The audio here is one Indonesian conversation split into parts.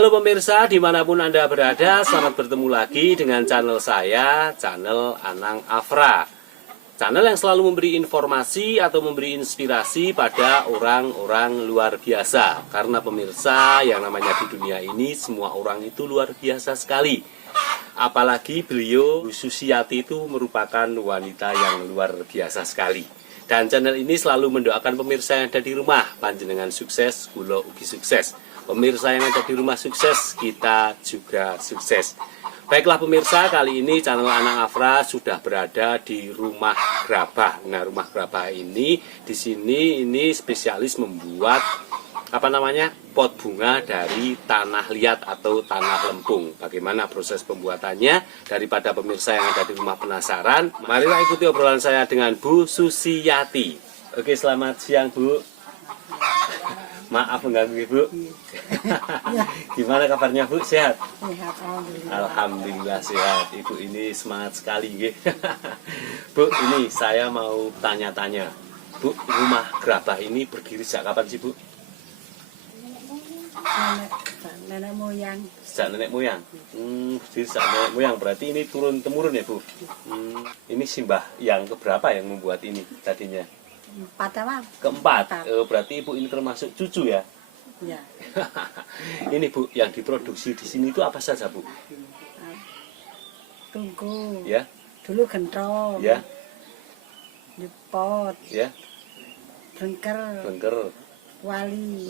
Halo pemirsa, dimanapun Anda berada, selamat bertemu lagi dengan channel saya, channel Anang Afra. Channel yang selalu memberi informasi atau memberi inspirasi pada orang-orang luar biasa. Karena pemirsa, yang namanya di dunia ini, semua orang itu luar biasa sekali. Apalagi beliau, Bu Susiati, itu merupakan wanita yang luar biasa sekali. Dan channel ini selalu mendoakan pemirsa yang ada di rumah, panjenengan sukses, kula ugi sukses. Pemirsa yang ada di rumah sukses, kita juga sukses. Baiklah pemirsa, kali ini channel Anang Afra sudah berada di Rumah Grabah. Nah, Rumah Grabah ini di sini ini spesialis membuat pot bunga dari tanah liat atau tanah lempung. Bagaimana proses pembuatannya? Daripada pemirsa yang ada di rumah penasaran, marilah ikuti obrolan saya dengan Bu Susiati. Oke, selamat siang Bu. Maaf mengganggu Ibu. Gimana kabarnya Bu? Sehat? Sehat, alhamdulillah. Alhamdulillah sehat. Ibu ini semangat sekali. Bu, ini saya mau tanya-tanya. Bu, Rumah Grabah ini berdiri sejak kapan sih Bu? Nenek moyang. Sejak nenek moyang. Berdiri sejak nenek moyang. Berarti ini turun temurun ya Bu? Ini simbah yang keberapa yang membuat ini tadinya? Keempat. Berarti Ibu ini termasuk cucu ya? Ya. Ini Bu, yang diproduksi di sini itu apa saja Bu? Tungku. Ya. Dulu gentong. Ya. Nyepot. Ya. Blengker. Wali.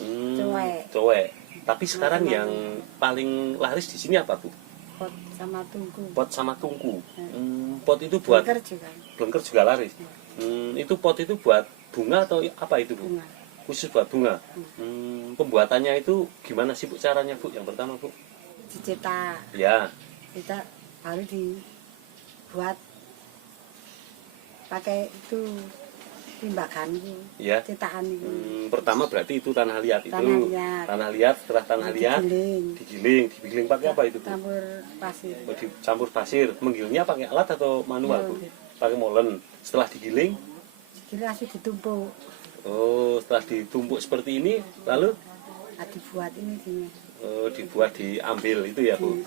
Cowek. Tapi sekarang yang paling laris di sini apa Bu? Pot sama tungku. Pot sama tungku. Pot itu buat blengker juga laris. Itu pot itu buat bunga atau apa itu Bu? Bunga. Khusus buat bunga. Pembuatannya itu gimana sih Bu caranya Bu? Yang pertama Bu? Dicetak. Ya. Kita baru dibuat pakai itu timbakan itu. Ya. Cetakan itu. Pertama berarti itu tanah liat itu. Tanah liat. Setelah tanah liat digiling pakai apa itu Bu? Campur pasir. Dicampur pasir. Menggilingnya pakai alat atau manual Bu? Pakai molen. Setelah digiling langsung ditumpuk. Oh, setelah ditumpuk seperti ini lalu Dibuat ini dibuat diambil itu ya Bu.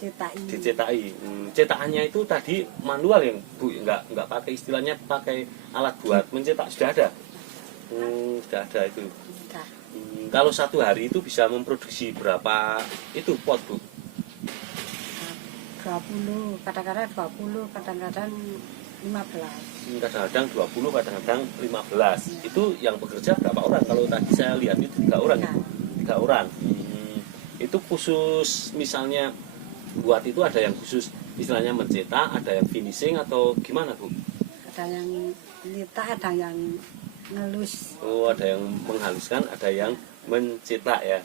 Dicetaki. Cetakannya itu tadi manual yang Bu, enggak pakai istilahnya pakai alat buat mencetak, sudah ada. Sudah ada itu. Kalau satu hari itu bisa memproduksi berapa itu pot Bu? 20, kadang-kadang 20, kadang-kadang 15. Kadang-kadang 20, kadang-kadang 15. Itu yang bekerja berapa orang? Kalau tadi saya lihat itu 3 orang. 3 orang. Itu khusus misalnya buat itu ada yang khusus istilahnya mencetak, ada yang finishing atau gimana Bu? Ada yang nyetak, ada yang ngelus. Oh, ada yang menghaluskan, ada yang mencetak ya.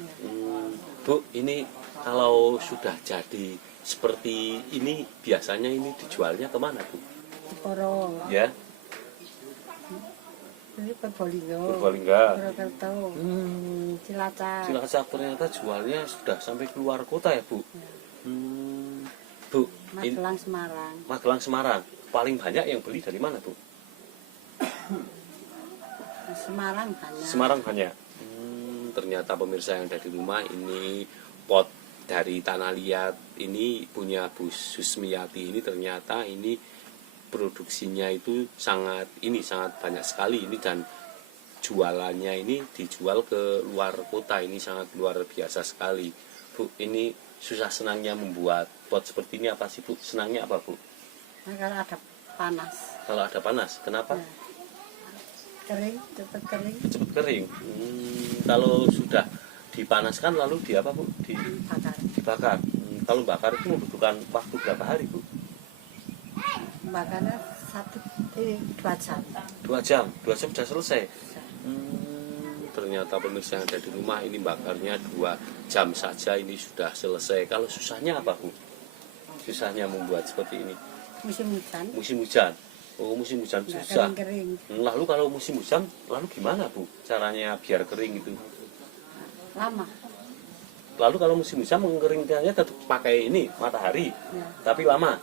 Bu, ini kalau sudah jadi seperti ini biasanya ini dijualnya kemana Bu? Jeporo. Ya. Ini Purbalingga. Purwokerto. Cilacap. Cilacap ternyata jualnya sudah sampai keluar kota ya Bu? Bu, Magelang Semarang. Paling banyak yang beli dari mana Bu? Semarang banyak. Ternyata pemirsa yang ada di rumah ini pot dari tanah liat ini punya Bu Susmiati ini ternyata ini produksinya itu sangat banyak sekali ini, dan jualannya ini dijual ke luar kota, ini sangat luar biasa sekali Bu. Ini susah senangnya membuat pot seperti ini apa sih Bu? Senangnya apa Bu? Kalau ada panas. Kalau ada panas, kenapa? Ya. Kering, cepat kering. Cepat kering. Kalau sudah dipanaskan lalu di apa Bu? Dibakar. Kalau bakar itu membutuhkan waktu berapa hari Bu? Bakarnya 2 jam. 2 jam sudah selesai. Ternyata pemirsa yang ada di rumah ini bakarnya 2 jam saja ini sudah selesai. Kalau susahnya apa Bu? Susahnya membuat seperti ini? Musim hujan. Oh, musim hujan susah. Kering. Lalu kalau musim hujan, lalu gimana Bu? Caranya biar kering itu? Lama. Lalu kalau musim hujan mengeringkannya tetap pakai ini matahari, Ya. Tapi lama.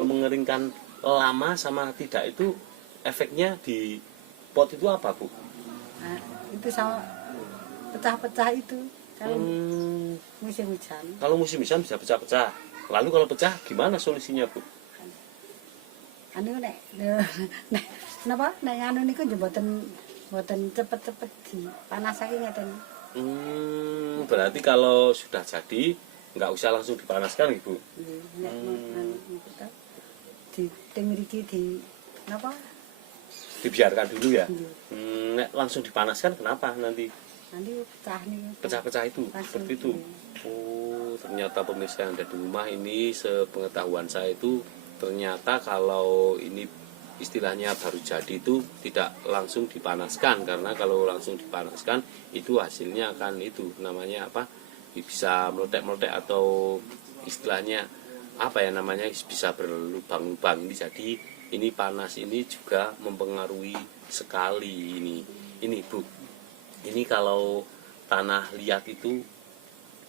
Mengeringkan lama sama tidak itu efeknya di pot itu apa Bu? Nah, itu sama pecah-pecah itu. Kalau musim hujan, Kalau musim hujan bisa pecah-pecah. Lalu kalau pecah gimana solusinya, Bu? anu nek napa nek anu niku mboten cepet-cepet dipanasake ngeten. Berarti kalau sudah jadi nggak usah langsung dipanaskan, Ibu. Nek niku ta di teng mriki di napa? Dibiarkan dulu ya. Nggih. Nek langsung dipanaskan kenapa nanti Nanti pecah niku. pecah-pecah itu Langsung, seperti itu? iya. Oh, ternyata pemirsa yang ada di rumah ini sepengetahuan saya itu ternyata kalau ini istilahnya baru jadi itu tidak langsung dipanaskan, karena kalau langsung dipanaskan itu hasilnya akan itu namanya apa, bisa meletek-meletek atau istilahnya apa ya namanya, bisa berlubang-lubang. Ini jadi ini panas ini juga mempengaruhi sekali ini Bu. Ini kalau tanah liat itu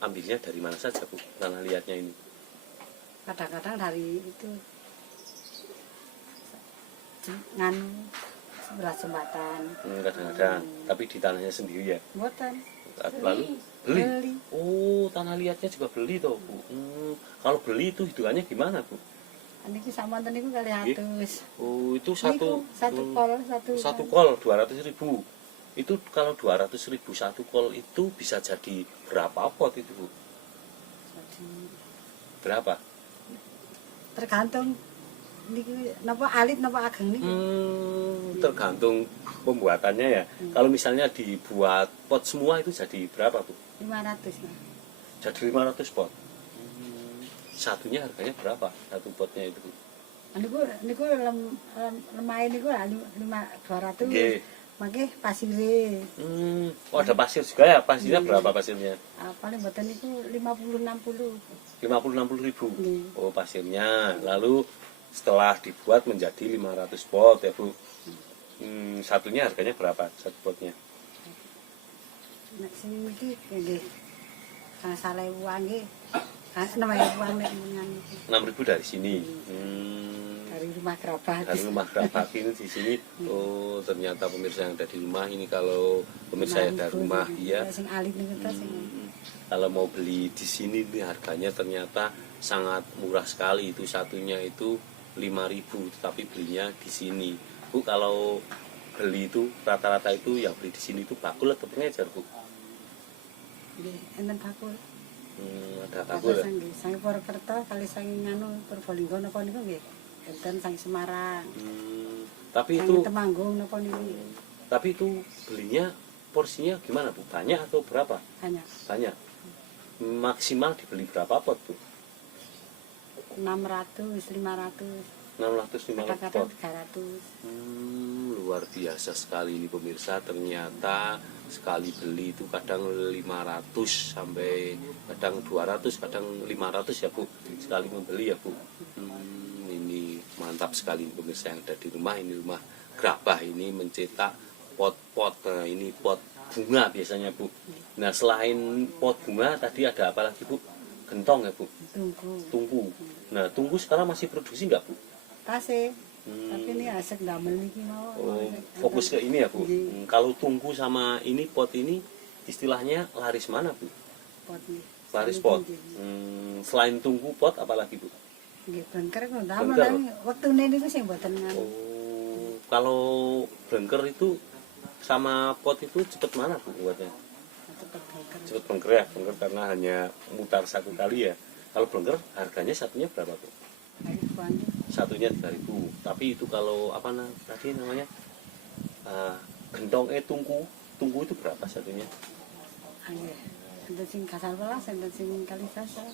ambilnya dari mana saja, Bu, tanah liatnya ini? Kadang-kadang dari itu nganu sebelah jembatan. Kadang-kadang, tapi di tanahnya sendiri ya. Mboten. Lalu beli. Beli. Oh, tanah liatnya juga beli toh, Bu. Kalau beli itu hitungannya gimana, Bu? Niki samanten niku kali Nggih. 100. Oh, itu Niku satu kol satu kol 200.000. Itu kalau 200.000 satu kol itu bisa jadi berapa pot itu, Bu? Jadi, Berapa? tergantung niki napa alit napa ageng niku. Tergantung pembuatannya ya. Kalau misalnya dibuat pot semua itu jadi berapa, Bu? 500 nah. Jadi 500 pot. Satunya harganya berapa? Satu potnya itu, Bu? Niku lemai niku 200. Nggih. Mangke pasire. Oh, ada pasir juga ya? Pasirnya berapa pasirnya? Paling mboten niku 50-60. 50-60.000. Nggih. Oh, pasirnya. Lalu setelah dibuat menjadi 500 pot ya, Bu. Satunya harganya berapa? Satu potnya? Nek sing iki nggih. Kang saleh uang nggih. Namanya uang nek menyan iki. 6.000 dari sini. Dari rumah kerabat. Dari rumah kerabat ini di sini. Oh, ternyata pemirsa yang ada di rumah ini, kalau pemirsa yang ada rumah ya. Sing alit niku ta sing. Kalau mau beli di sini ini harganya ternyata sangat murah sekali. Itu satunya itu 5.000, tapi belinya di sini. Bu, kalau beli itu rata-rata itu yang beli di sini itu bakul atau pengecer, Bu? Nggih, enten bakul. Ada bakul ya? Sang Purwokerto kali sang nganu Purbolinggo napa niku nggih. Enten sang Semarang. Tapi Sang itu Temanggung napa niku. Tapi itu belinya porsinya gimana, Bu? Banyak atau berapa? Banyak. Banyak. Maksimal dibeli berapa pot, Bu? 600, 500. 600-500 Kadang-kadang pot. 300. Luar biasa sekali ini pemirsa. Ternyata sekali beli itu kadang 500 sampai kadang 200, kadang 500 ya, Bu. Sekali membeli ya, Bu. Ini mantap sekali pemirsa yang ada di rumah. Ini rumah gerabah ini mencetak pot-pot. Nah, ini pot bunga biasanya, Bu. Nah, selain pot bunga tadi ada apa lagi, Bu? Gentong ya, Bu? Tungku. Nah, tungku sekarang masih produksi nggak, Bu? Tasih. Tapi ini asik damel niki mau. Oh, fokus ke ini ya, Bu. Kalau tungku sama ini pot ini istilahnya laris mana, Bu? Pot nih. Laris pot. Selain tungku pot apalagi, Bu? Nggih, bengker kok Bengker. damel wektune niku sing mboten nganu. Oh, kalau bengker itu sama pot itu cepet mana, Bu, buatnya? Cepet bengker. Cepet bengker ya, bengker karena hanya mutar satu kali ya. Kalau bengker harganya satunya berapa, Bu? Satunya 3.000. Tapi itu kalau apa tadi namanya gentong tungku itu berapa satunya? Nggih. Enten sing kasar welas, enten sing kali kasar.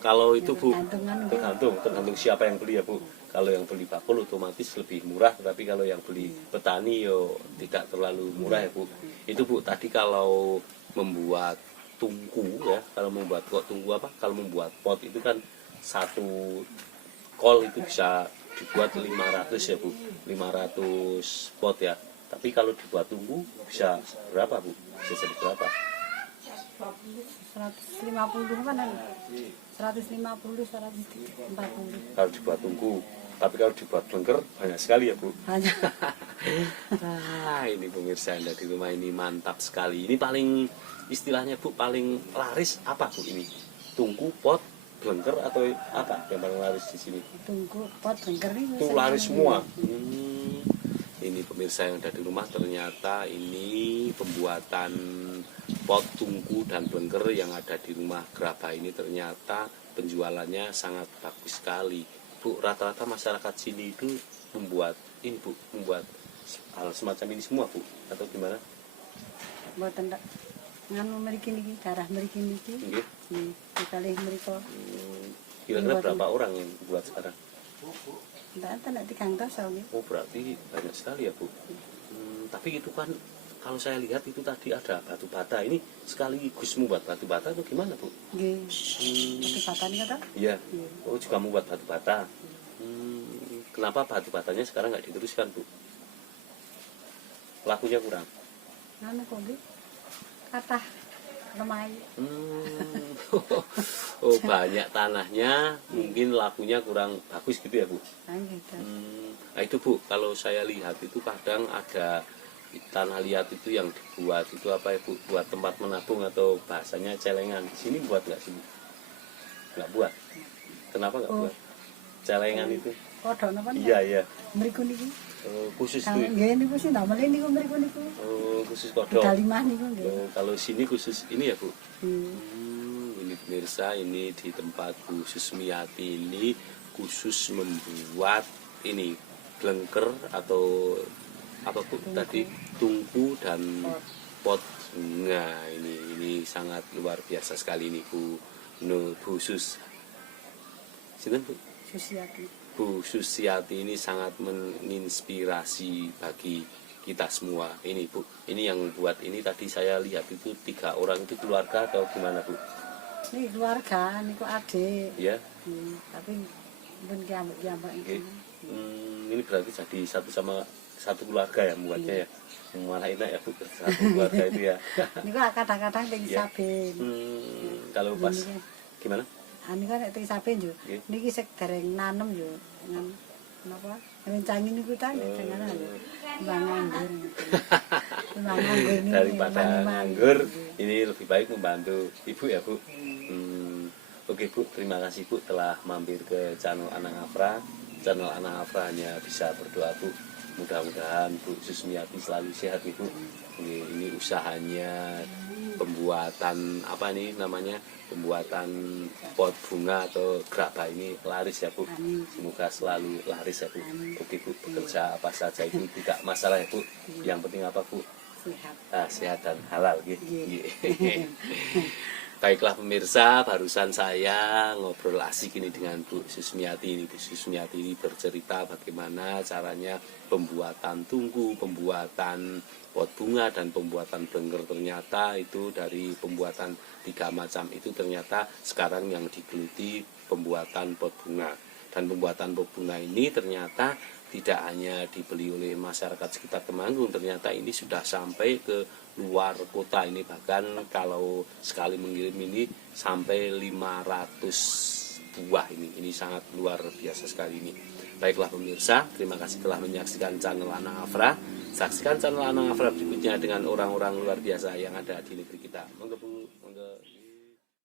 Kalau itu, Bu, Tergantung tergantung siapa yang beli ya, Bu. Kalau yang beli bakul otomatis lebih murah, tapi kalau yang beli petani yo tidak terlalu murah ya, Bu. Itu, Bu, tadi kalau membuat tungku ya, kalau membuat kalau membuat pot itu kan satu kol itu bisa dibuat 500 ya, Bu. 500 pot ya. Tapi kalau dibuat tungku bisa berapa, Bu? Bisa jadi berapa? 150 kan 150, 140. Kalau dibuat tungku. Tapi kalau dibuat blengker banyak sekali ya Bu. Banyak. Ini pemirsa Anda di rumah ini mantap sekali. Ini paling istilahnya Bu, paling laris apa Bu ini? Tungku, pot, blengker atau apa yang paling laris di sini? Tungku pot blengker Itu laris semua. Ini pemirsa yang ada di rumah, ternyata ini pembuatan pot, tungku dan blengker yang ada di rumah Gerabah ini ternyata penjualannya sangat bagus sekali. Bu, rata-rata masyarakat sini itu membuat ini Bu, membuat hal semacam ini semua Bu, atau gimana? Mboten tak nganu mriki niki, darah mriki niki. Nggih. Kita lih mriko. Kira-kira berapa orang yang buat sekarang? Ndak nek 300 nggih. Oh, berarti banyak sekali ya Bu. Tapi itu kan kalau saya lihat itu tadi ada batu bata. Ini sekaligus membuat batu bata atau gimana Bu? Nggih. Batu bata niku ta? Iya. Oh, juga membuat batu bata. Kenapa batu batanya sekarang nggak diteruskan Bu? Lakunya kurang. Nganu kok nggih. Kathah lemai. Oh, banyak tanahnya, mungkin lakunya kurang bagus gitu ya Bu. Gitu. Nah itu Bu, kalau saya lihat itu kadang ada tanah liat itu yang dibuat itu apa ya Bu, buat tempat menabung atau bahasanya celengan. Di sini buat nggak sih Bu? Nggak buat. Kenapa nggak buat? Celengan itu? Kodho napa? Iya. Mriku niki. Khusus Kalau tuh. nggih niku sing ndamel niku mriku niku. Khusus kodok. Dalimah niku nggih. Kalau sini khusus ini ya Bu. Ini pemirsa, ini di tempat Bu Susmiati ini khusus membuat ini blengker atau apa Bu tadi, tungku dan pot bunga. Ini sangat luar biasa sekali ini Bu Sus. Sinten Bu? Susiati. Bu Susiati ini sangat menginspirasi bagi kita semua. Ini Bu, ini yang buat ini tadi saya lihat itu 3 orang itu keluarga atau gimana Bu? Ini keluarga, niku adik. Ya. Tapi pun kiambak Okay. Ini berarti jadi satu keluarga ya membuatnya ya. Malah enak ya Bu, satu keluarga itu ya. Niku kadang-kadang teng saben. Kalau pas gimana? Niku nek teng saben yo. Niki sik dereng nanem yo. Napa? Rencangin niku ta dengan nganggur. Daripada nganggur, ini lebih baik membantu Ibu ya Bu. Oke Bu, terima kasih Bu telah mampir ke channel Anang Afra. Channel Anang Afra hanya bisa berdoa Bu. Mudah-mudahan Bu Susmiati selalu sehat Ibu. Ini usahanya pembuatan apa nih namanya? Pembuatan pot bunga atau gerabah ini laris ya Bu. Semoga selalu laris ya Bu. Oke Bu, bekerja apa saja itu tidak masalah ya Bu. Yang penting apa Bu? Sehat. Sehat dan halal gitu. Baiklah pemirsa, barusan saya ngobrol asik ini dengan Bu Susmiati ini. Bu Susmiati ini bercerita bagaimana caranya pembuatan tungku, pembuatan pot bunga dan pembuatan blengker. Ternyata itu dari pembuatan 3 macam itu ternyata sekarang yang digeluti pembuatan pot bunga. Dan pembuatan pot bunga ini ternyata tidak hanya dibeli oleh masyarakat sekitar Temanggung, ternyata ini sudah sampai ke luar kota. Ini bahkan kalau sekali mengirim ini sampai 500 buah ini sangat luar biasa sekali ini. Baiklah pemirsa, terima kasih telah menyaksikan channel Anang Afra. Saksikan channel Anang Afra berikutnya dengan orang-orang luar biasa yang ada di negeri kita. Monggo Bu, monggo.